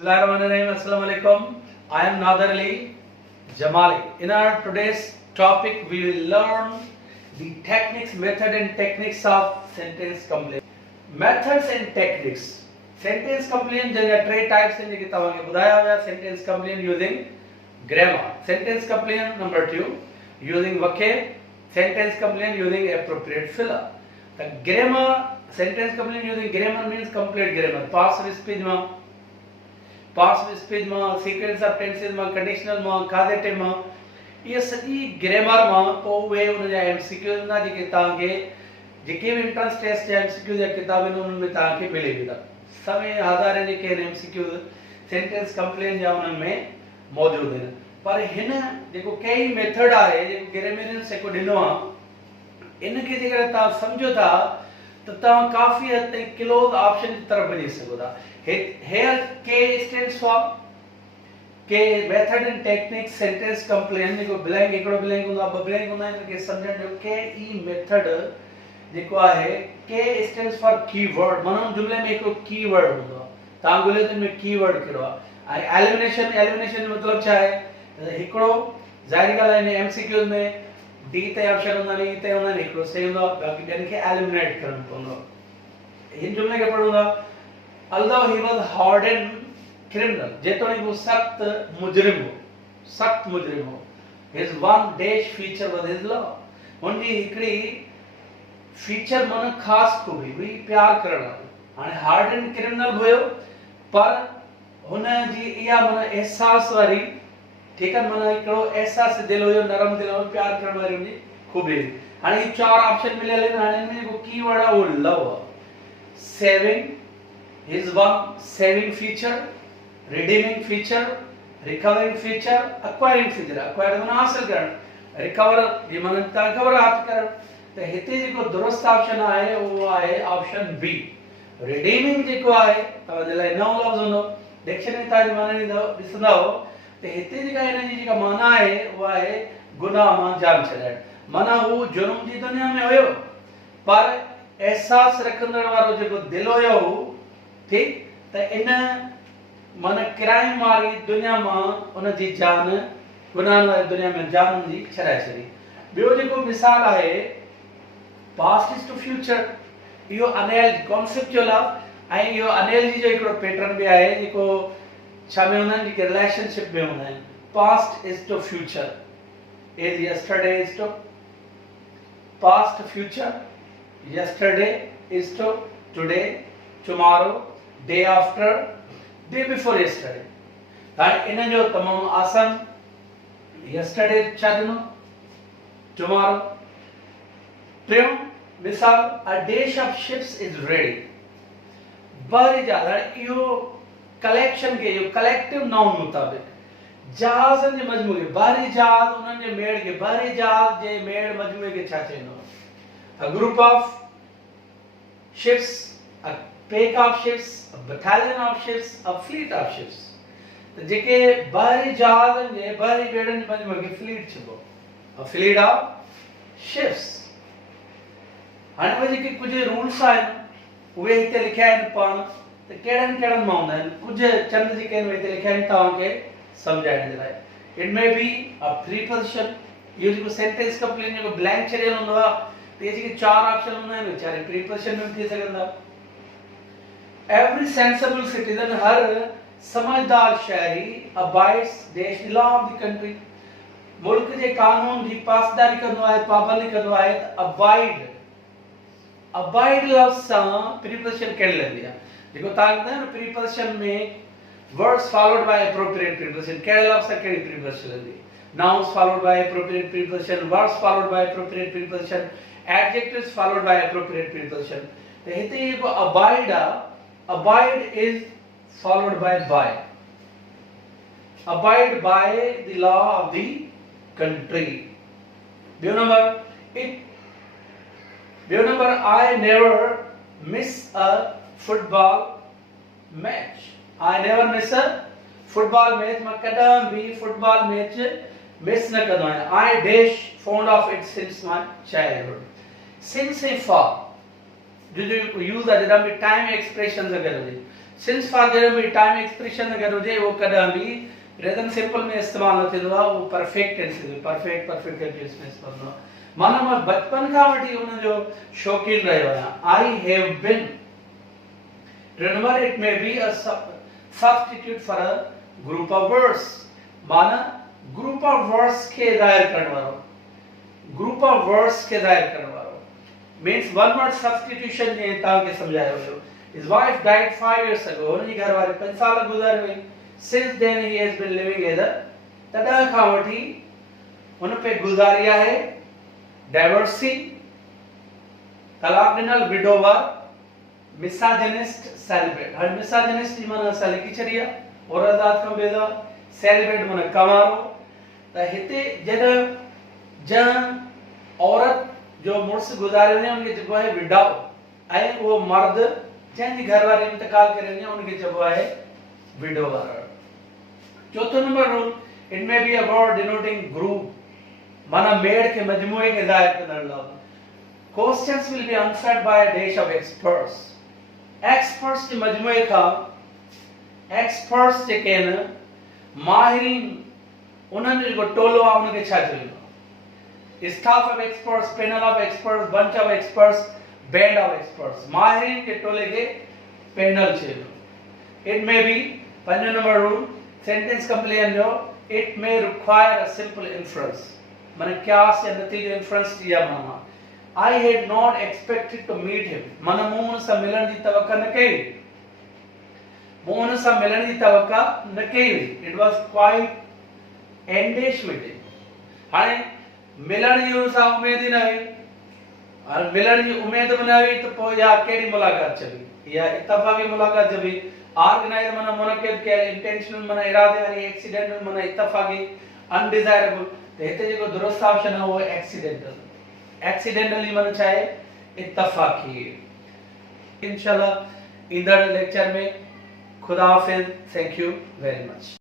Bismillahirrahmanirrahim. Assalamu alaikum. I am Nader Ali Jamali. In our today's topic, we will learn the techniques, method and techniques of sentence completion. Methods and techniques. Sentence completion there are three types in the tawage budaya hua sentence completion using grammar. Sentence completion number 2 using vocab. Sentence completion using appropriate filler. The grammar sentence completion using grammar means complete grammar. Past speech में sequence of tenses में conditional में खादेटे में ये सॼी grammar में पोइ उहे उन जा एमसीक्यूज ना जेके तव्हांखे जेके बि एंट्रेंस टेस्ट जा एमसीक्यू जा किताब आहिनि उन्हनि में तव्हांखे मिली वेंदा सवे हज़ारे जेके आहिनि एमसीक्यूज सेंटेंस कंप्लेन जा उन्हनि में मौजूद आहिनि पर हिन जेको कई मेथड आहे जेको ग्रामरियन जेको ॾिनो आहे इनखे जेकर तव्हां सम्झो था तो तव्हां काफ़ी हद ताईं क्लोज ऑप्शन की तरफ वञी सघो था Here K stands for K method and technique sentence completion जेको ब्लैंक हिकिड़ो ब्लैंक हूंदो आहे ॿ ब्लैंक हूंदा आहिनि खे सम्झण जो K ई मेथड जेको आहे K stands for कीवर्ड माना जुमले में हिकिड़ो कीवर्ड हूंदो आहे तव्हां ॻोल्हियो त में कीवर्ड कहिड़ो आहे ऐं एलिमिनेशन जो मतिलबु छा आहे हिकिड़ो ज़ाहिरी ॻाल्हि आहे हिन एमसीक्यूज़ में डी ते ऑप्शन हूंदा आहिनि ई ते हूंदा आहिनि हिकिड़ो सही हूंदो आहे बाक़ी ॿियनि खे एलिमिनेट करणो पवंदो आहे हिन जुमले खे पढ़ूं था Although he was hardened criminal, जेतोणीकि वो सख्त मुजरिम हो, his one dash feature was his love. उनजी हिकिड़ी फीचर मन ख़ासि खूबी हुई प्यार करण वारी हाणे hardened criminal हुयो पर हुन जी इहा मन एहसास वारी ठीक है मन हिकिड़ो एहसास दिल हुयो नरम दिल हुयो प्यार करण वारी हुनजी खूबी हुई हाणे ही चार ऑप्शन मिलियल आहिनि हाणे हिन में जेको कीवर्ड आहे उहो love saving is one saving feature, redeeming feature, recovering feature, acquiring feature. Acquire माना हासिल करण, recover ये माना तव्हां ख़बर हाथ करण. त हिते जेको दुरुस्त ऑप्शन आहे उहो आहे ऑप्शन बी. redeeming जेको आहे तव्हांजे लाइ नओं लफ़्ज़ हूंदो. डिक्शनरी तव्हांजी माना ॾिसंदा हो त हिते जेका हिन जी जेका माना आहे उहा आहे गुनाह मां जान छॾाइण. माना हू जुर्म जी दुनिया में हुयो पर एहसास रखंदड़ वारो जेको दिलि हुयो ठीक त इन मन क्राइम वारी दुनिया मां उन जी जान गुनाह वारी दुनिया में जान जी छॾाए छॾी ॿियो जेको मिसाल आहे पास्ट इज टू फ्यूचर इहो अनएल कॉन्सेप्चुअल आहे ऐं इहो अनएल जो हिकिड़ो पैटर्न बि आहे जेको छा में हूंदा आहिनि जेके रिलेशनशिप में हूंदा आहिनि past is to future is yesterday is to past future yesterday is to today tomorrow day after day before yesterday हाणे इन जो तमामु आसान yesterday छा ॾिनो tomorrow टियों मिसाल a dash of ships is ready बहरी जहाज हाणे इहो कलेक्शन खे इहो कलेक्टिव नाउन मुताबिक़ जहाज़नि जे मजमूए बहरी जहाज उन्हनि जे मेड़ खे बहरी जहाज जे मेड़ मजमूए खे छा चवंदो a group of ships a pack of ships, a battalion of ships, a fleet of ships. तो जेके बहरी जहाज़न जे बहरी बेड़नि जे मजमूए खे फ्लीट चइबो a fleet of ships. हाणे उहे जेके कुझु रूल्स आहिनि उहे हिते लिखिया आहिनि पाण त कहिड़नि मां हूंदा आहिनि कुझु चंद जेके आहिनि हिते लिखिया आहिनि तव्हांखे सम्झाइण जे लाइ it may be a preposition इहो जेको सेंटेंस कंप्लीट जेको ब्लैंक छॾियल हूंदो आहे त इहे जेके चार ऑप्शन हूंदा आहिनि वीचारे प्रीपोजिशन में थी सघंदा Every sensible citizen, हर समझदार शहरी abides the law of the country. मुल्क जे कानून जी पासदारी कंदो आहे पाबंदी कंदो आहे abide लफ़्ज़ सां प्रीपोजिशन कहिड़ी लॻंदी आहे जेको तव्हां ॿुधायो न प्रीपोजिशन में words followed by appropriate preposition कहिड़े लफ़्ज़ सां कहिड़ी प्रीपोजिशन लॻंदी nouns followed by appropriate preposition words followed by appropriate preposition adjectives followed by appropriate preposition त हिते जेको abide आहे abide is followed by abide by the law of the country. Do you remember I never miss a football match. I never miss a football match. मां कॾहिं बि football match miss न कंदो आहियां. I dash fond of it since my childhood. Since a far जो use आहे जॾहिं बि time expression अगरि हुजे सिंस फादर में टाइम एक्सप्रेशन अगर हुजे वो कदा भी प्रेजेंट सिंपल में इस्तेमाल न थींदो आहे, वो परफेक्ट टेंस में परफेक्ट कंटीन्यूअस में इस्तेमाल न माना मां बचपन खां वठी उन जो शौकीन रहियो आहियां. I have been. Remember it may be a substitute for a group of words. माना group of words के ज़ाहिर करण वारो, group of words के ज़ाहिर करण वारो. means one word substitution ने तव्हां खे समझायो वियो. His wife died 5 years ago. उनजी घरवारी 5 साल गुज़ारे वई. Since then he has been living as a तॾहिं खां वठी उन पे गुज़ारी आहे डाइवर्सी, तलाक ॾिनल, विडोवर, मिसाजिनिस्ट, सेलिब्रेट. हाणे मिसाजिनिस्ट जी माना असां लिखी छॾी आहे, औरत ज़ात खां बेज़ार. सेलिब्रेट माना कमारो. त हिते जॾहिं औरत जो मुड़ुसु गुज़ारे वञे उनखे चइबो आहे विडो, ऐं उहो मर्द जंहिंजी घरवारी इंतकाल करे वञे उनखे चइबो आहे विडोवर. चौथो number rule, it may be a word denoting group, माना मेड़ के मजमूए के ज़ाहिर करण लफ़्ज़. Questions will be answered bye a dash of experts. Experts के मजमूए का एक्सपर्ट्स जेके आहिनि माहिरीन उन्हनि जो टोलो आहे उनखे छा चइबो आहे? Staff of experts, panel of experts, bunch of experts, band of experts. माहिरीन के टोले के पैनल चइबो. It may be 5 number rule sentence complain जो it may require a simple inference, माने क्यास या नतीजो इन्फ्रेंस जी माना. I had not expected to meet him. माना मूं उन सां मिलण जी तवक्का न कई. मूं उन सां मिलण जी तवक्का न कई. It was quite endish meeting. हाणे मिलण जी उन सां उमेद ही न हुई. हाणे मिलण जी उमेद बि न हुई त पोइ या कहिड़ी मुलाक़ात चइबी, या इत्तफ़ाक़ी मुलाक़ात चइबी. ऑर्गेनाइज माना मुनक़िद कयल, इंटेंशनल माना इरादे वारी, एक्सीडेंटल माना इत्तफ़ाक़ी, अनडिजायरेबल. त हिते जेको दुरुस्त ऑप्शन आहे उहो एक्सीडेंटल. एक्सीडेंटली माना छा आहे? इत्तफ़ाक़ी. इंशाल्लाह ईंदड़ लेक्चर में खुदा हाफ़िज़. Thank you very much.